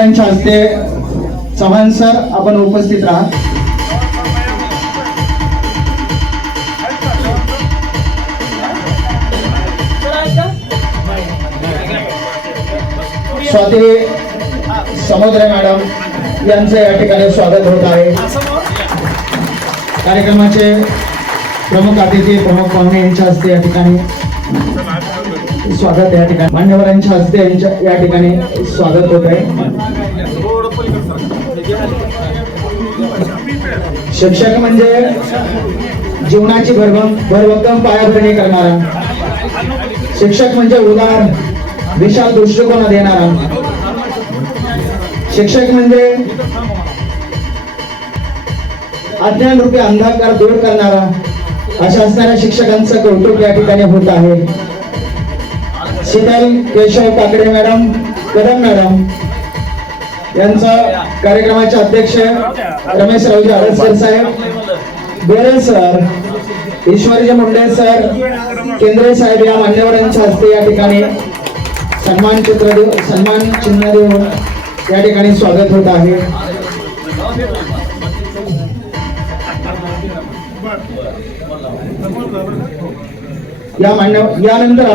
त्यांच्या हस्ते चव्हाण सर आपण उपस्थित राहा. स्वाती समुद्र मॅडम यांचं या ठिकाणी स्वागत होत आहे. कार्यक्रमाचे प्रमुख अतिथी प्रमुख पाहुणे यांच्या हस्ते या ठिकाणी स्वागत या ठिकाणी. मान्यवरांच्या हस्ते यांच्या या ठिकाणी स्वागत होत आहे. शिक्षक म्हणजे जीवनाची भरभम भरभक्कम पायाभरणी करणारा. शिक्षक म्हणजे उदार विशाल दृष्टिकोन देणारा. शिक्षक म्हणजे अज्ञान रूपी अंधकार दूर करणारा. अशा असणाऱ्या शिक्षकांचं कौतुक या ठिकाणी होत आहे. शीतल केशव काकडे मॅडम कदम मॅडम यांचा कार्यक्रमाचे अध्यक्ष रमेश रावजी आडसकर साहेब बेरे सर ईश्वरजी मुंडे सर केंद्रे साहेब या मान्यवरांच्या हस्ते या ठिकाणी सन्मान चित्र देऊ सन्मान चिन्ह देऊन या ठिकाणी स्वागत होत आहे. या मान्य यानंतर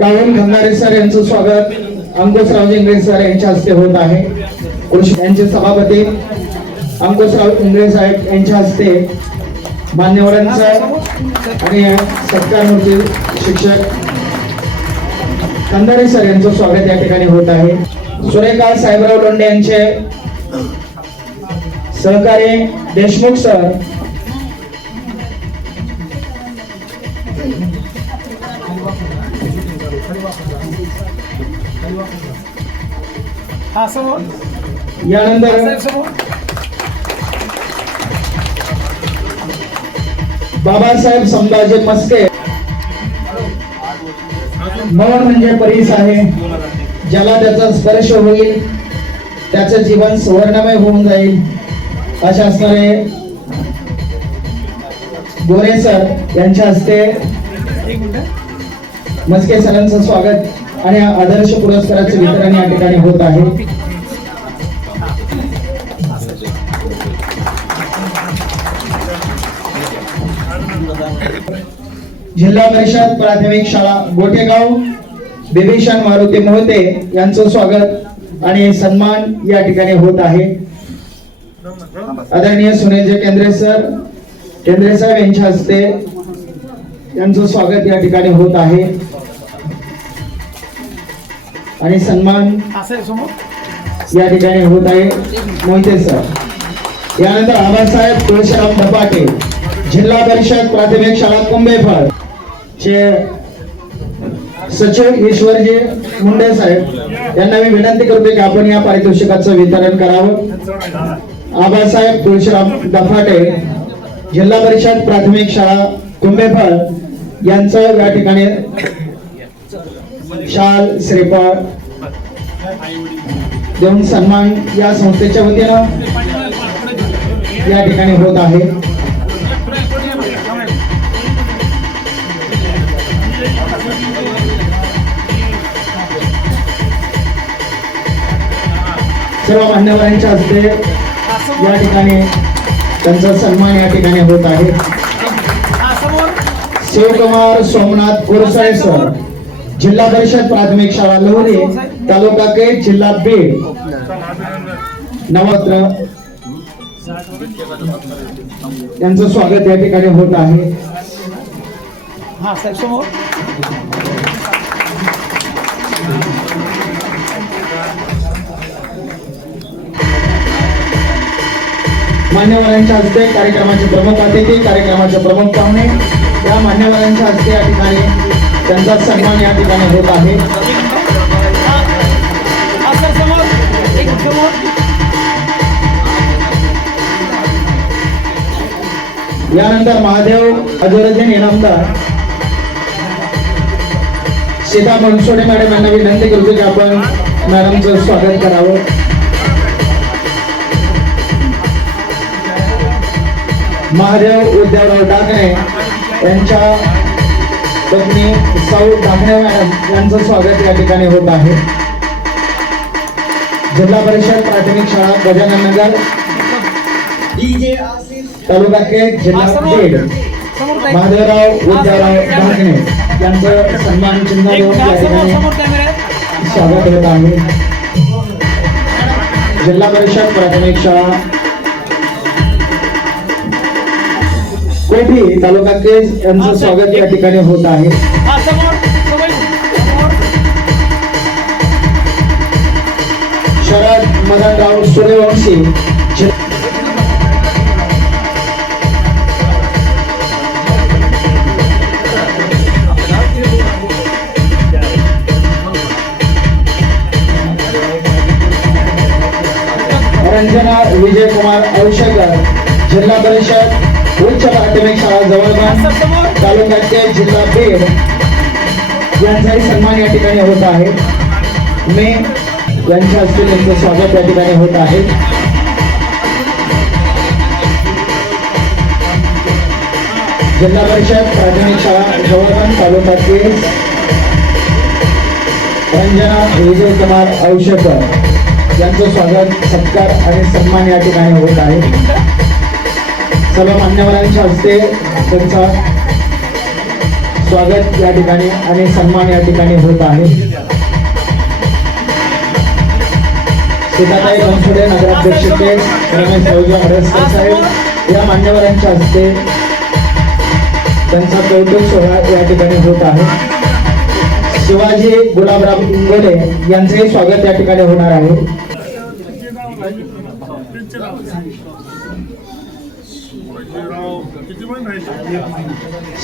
राहुल खंदारे सर यांचं स्वागत. अंकुशराव इंगळे सर यांच्या हस्ते होत आहे. कृषी यांचे सभापती अंकुशराव इंगळे साहेब यांच्या हस्ते मान्यवरांचा आणि सत्कारमूर्ती शिक्षक खंदारे सर यांचं स्वागत या ठिकाणी होत आहे. सुरेखा साहेबराव लोंढे यांचे सहकारी देशमुख सर हा समोर. यानंतर समोर. बाबासाहेब संभाजी मस्के. मौन म्हणजे परीस आहे. ज्याला त्याचा स्पर्श होईल त्याचं जीवन सुवर्णमय होऊन जाईल. असे असणारे गोरे सर यांच्या हस्ते एक मिनिट. मस्के सरांचं स्वागत आणि आदर्श पुरस्काराचे वितरण या ठिकाणी होत आहे. जिल्हा परिषद प्राथमिक शाळा गोटेगाव बिभीषण मारुती मोहते यांचं स्वागत आणि सन्मान या ठिकाणी होत आहे. आदरणीय सुनीलजी केंद्रे सर केंद्रे साहेब यांच्या हस्ते यांचं स्वागत या ठिकाणी होत आहे. आणि सन्मान या ठिकाणी होत आहे मोहिते सर. यानंतर आबासाहेब तुळशीराम धपाटे जिल्हा परिषद प्राथमिक शाळा कुंभेफळ. चे सचिव ईश्वरजी मुंडे साहेब यांना मी विनंती करतो की आपण या पारितोषिकाचं वितरण करावं. आबासाहेब तुळशीराम दफाटे जिल्हा परिषद प्राथमिक शाळा कुंभेफळ यांचं या ठिकाणी शाल श्रीफळ देऊन सन्मान या संस्थेच्या वतीनं या ठिकाणी होत आहे. सर्व मान्यवरांच्या हस्ते या ठिकाणी त्यांचा सन्मान या ठिकाणी होत आहे. शिवकुमार सोमनाथ गुरसाळे सर. जिल्हा परिषद प्राथमिक शाळा लोहरी तालुका के जिल्हा बीड नवत्र यांचं स्वागत या ठिकाणी होत आहे. हा मान्यवरांच्या हस्ते कार्यक्रमाचे प्रमुख अतिथी कार्यक्रमाचे प्रमुख पाहुणे या मान्यवरांच्या हस्ते या ठिकाणी त्यांचा सन्मान या ठिकाणी होत आहे. यानंतर महादेव अजोरजन इनामदार सीता मनसोडे मॅडम यांना विनंती करतो की आपण मॅडमचं स्वागत करावं. महादेव उद्धवराव टाकणे यांच्या पत्नी सौ दाखणे मॅडम यांचं स्वागत या ठिकाणी होत आहे. जिल्हा परिषद प्राथमिक शाळा गजानन नगर. तालुका केज जिल्हा. महादेवराव समोर ढाकणे यांचं सन्मान चिन्ह देऊन या ठिकाणी स्वागत होत आहे. जिल्हा परिषद प्राथमिक शाळा. कोठी तालुका केज यांचं स्वागत या ठिकाणी होत आहे. शरद मदनराव सूर्यवंशी जि- रंजना विजय कुमार औषधकर जिल्हा परिषद उच्च प्राथमिक शाळा जवळपास तालुक्याचे जिल्हा बीड. यांचाही सन्मान या ठिकाणी होत आहे. मी यांच्या हस्ते त्यांचं स्वागत या ठिकाणी होत आहे. जिल्हा परिषद प्राथमिक शाळा जवळबाग तालुक्यातील रंजना विजय कुमार औषधकर यांचं स्वागत सत्कार आणि सन्मान या ठिकाणी होत आहे. सर्व मान्यवरांच्या हस्ते त्यांचा स्वागत या ठिकाणी आणि सन्मान या ठिकाणी होत आहे. सीताताई बनसोडे नगराध्यक्ष के रमेश भाऊजी हडसकर साहेब या मान्यवरांच्या हस्ते त्यांचा कौतुक सोहळा या ठिकाणी होत आहे. शिवाजी गुलाबराव इंगोले यांचेही स्वागत या ठिकाणी होणार आहे.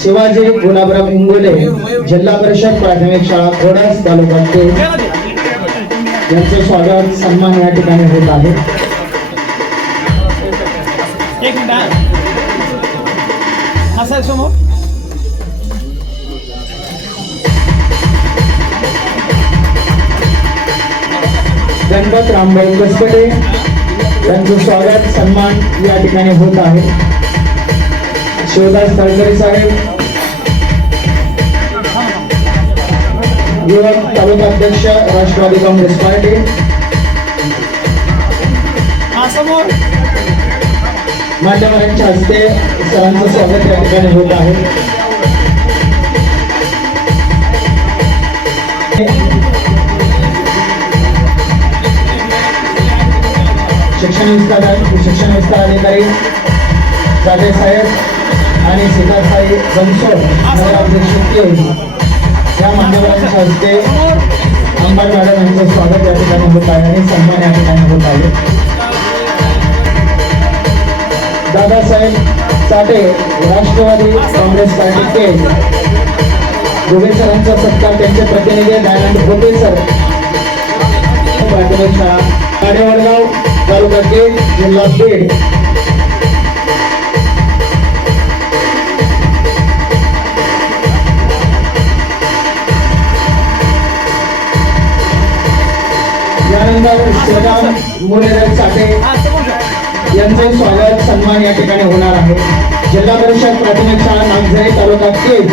शिवाजी गुलाबराव इंगोले जिल्हा परिषद प्राथमिक शाळा खोडस तालुक्याचे यांचे स्वागत सन्मान या ठिकाणी होत आहे. एक मिनिट साहेब समोर. गणपत रामभाऊ कसपटे यांचं स्वागत सन्मान या ठिकाणी होत आहे. शिवदास तळकरे साहेब युवक तालुका अध्यक्ष राष्ट्रवादी काँग्रेस पार्टी. मान्यवरांच्या हस्ते सरांचं स्वागत या ठिकाणी होत आहे. शिक्षण विस्तार शिक्षण विस्तार अधिकारी साहेब आणि सीतासाई बनसोड नगराध्यक्ष या मान्यवरांच्या हस्ते अंबाड मॅडम यांचं स्वागत या ठिकाणी होत आहे आणि सन्मान या ठिकाणी होत आहे. दादासाहेब साठे राष्ट्रवादी काँग्रेस पार्टीचे दुबे सरांचा सत्कार त्यांचे प्रतिनिधी दयानंद होते सर. प्राथमिक शाळा काडेवडगाव तालुका जिल्हा बीड. यानंतर श्रीराम मुरलीधर साठे यांचे स्वागत सन्मान या ठिकाणी होणार आहे. जिल्हा परिषद प्राथमिक शाळा नागझरी तालुका केज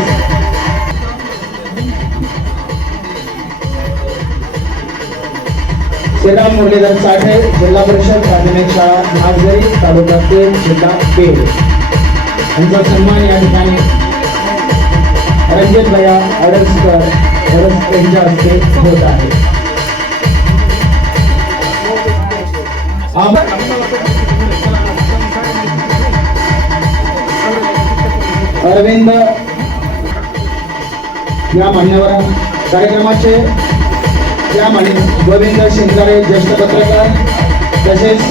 श्रीराम मुरलीधर साठे जिल्हा परिषद प्राथमिक शाळा नागझरी तालुका केज जिल्हा पेड यांचा सन्मान या ठिकाणी रंजित भया अडसकर अडस यांच्या हस्ते होत आहे. अरविंद या मान्यवर कार्यक्रमाचे या मान्य गोविंद शिंगारे ज्येष्ठ पत्रकार तसेच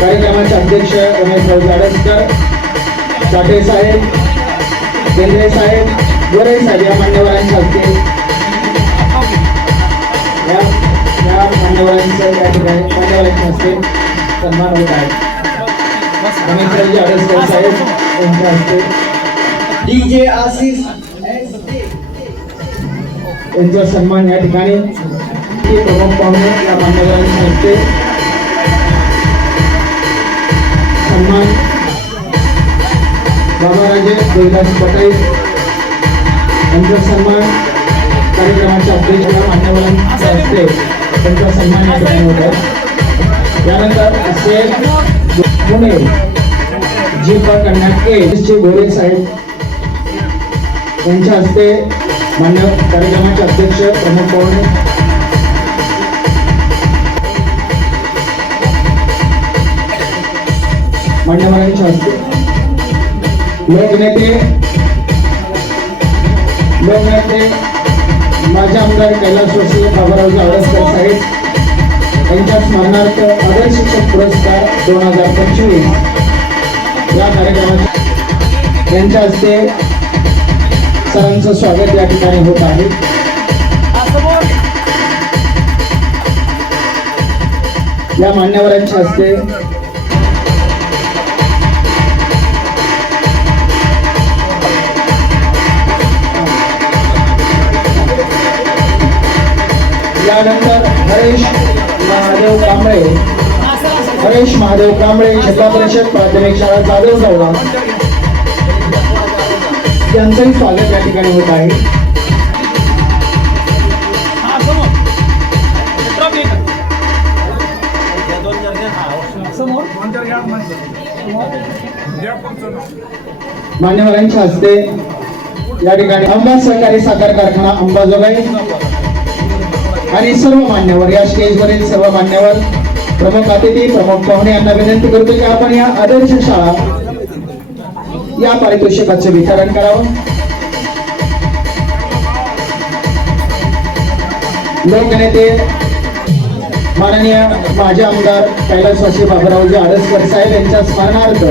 कार्यक्रमाचे अध्यक्ष रमेश भाऊ जाडसकर साठे साहेब केंद्रे साहेब गोरे साहेब या मान्यवरांच्या हस्ते या मान्यवरांचं या ठिकाणी मान्यवरांच्या हस्ते सन्मान होत आहे रमेश भाऊजी आडसकर साहेब यांच्या हस्ते डीजे आशिष यांचा सन्मान या ठिकाणी ते प्रमुख पाहुणे या मान्यवरांच्या हस्ते सन्मान बाबाराजे देवदास पटेल यांचा सन्मान कार्यक्रमाच्या अध्यक्ष मान्यवरांच्या हस्ते त्यांचा सन्मान ठिकाणी होत आहे यानंतर शेख पुणे जिल्हा कर्नाटके गोरे साहेब यांच्या हस्ते मान्य कार्यक्रमाचे अध्यक्ष प्रमोद पवणे मान्यवरांच्या हस्ते लोकनेते लोकनेते माझे आमदार कैलासवासी बाबाराव आवडसकर साहेब यांच्या स्मरणार्थ आदर्श शिक्षक पुरस्कार दोन हजार पंचवीस या कार्यक्रमात यांच्या हस्ते सरांचं स्वागत या ठिकाणी होत आहे. या मान्यवरांच्या हस्ते त्यानंतर हरेश महादेव कांबळे. हरेश महादेव कांबळे जिल्हा परिषद प्राथमिक शाळा जाधव चौदा त्यांचंही स्वागत या ठिकाणी होत आहे. मान्यवरांच्या हस्ते या ठिकाणी अंबा सहकारी साखर कारखाना अंबाजोगाई आणि सर्व मान्यवर या स्टेजवरील सर्व मान्यवर प्रमुख अतिथी प्रमुख पाहुणे यांना विनंती करतो की आपण या आदर्श शाळा या पारितोषिकाचे वितरण करावं. लोकनेते माननीय माजी आमदार कैलासवासी बाबरावजी आडसकर साहेब यांच्या स्मरणार्थ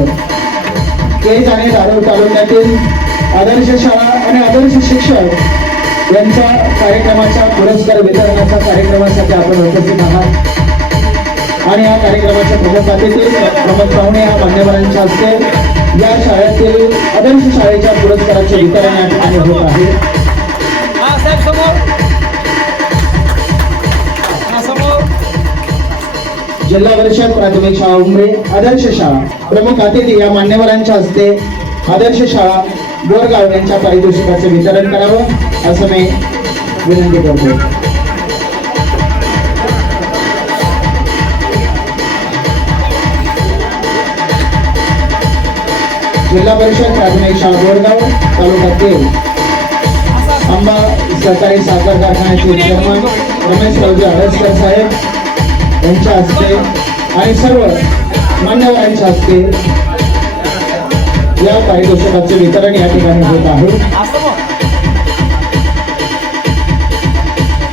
केज आणि दारू तालुक्यातील आदर्श शाळा आणि आदर्श शिक्षक यांच्या कार्यक्रमाच्या पुरस्कार वितरणाच्या कार्यक्रमासाठी आपण उपस्थित आहात. आणि या कार्यक्रमाच्या प्रमुख अतिथी प्रमुख पाहुणे या मान्यवरांच्या हस्ते या शाळेतील आदर्श शाळेच्या पुरस्काराचे वितरण या ठिकाणी होत आहे. जिल्हा परिषद प्राथमिक शाळा उमरे आदर्श शाळा. प्रमुख अतिथी या मान्यवरांच्या हस्ते आदर्श शाळा बोरगाव यांच्या पारितोषिकाचे वितरण करावं. असं मी विनंती करतो. जिल्हा परिषद प्राथमिक शाळा बोरगाव तालुका तेल आंबा सहकारी साखर कारखान्याचे चेअरमन रमेश रावजी आडसकर साहेब यांच्या हस्ते आणि सर्व मान्यवरांच्या हस्ते या पारितोषिकाचे वितरण या ठिकाणी होत आहे.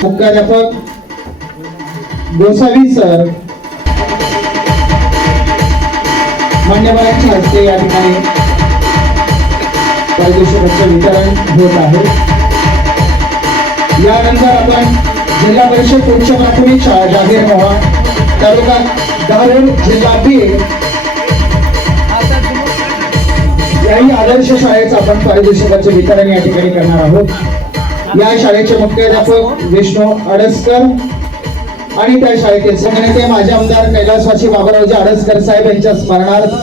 मुख्याध्यापक गोसावी सर. मान्यवरांच्या हस्ते या ठिकाणी पारितोषिकाचे वितरण होत आहे. यानंतर आपण जिल्हा परिषद उच्च प्राथमिक शाळा जागीर व्हावा तालुका दारूर जिल्हा बीड याही आदर्श शाळेचं आपण पारितोषिकाचे वितरण या ठिकाणी करणार आहोत. या शाळेचे मुख्याध्यापक विष्णू अडसकर आणि त्या शाळेतील संगणके माझे आमदार कैलासवासी बाबूरावजी अडसकर साहेब यांच्या स्मरणार्थ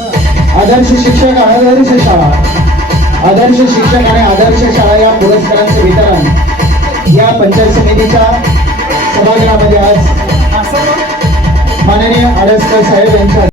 आदर्श शिक्षक आदर्श शाळा. आदर्श शिक्षक आणि आदर्श शाळा या पुरस्कारांचे वितरण या पंचायत समितीच्या सभागृहामध्ये आज माननीय अडसकर साहेब यांच्या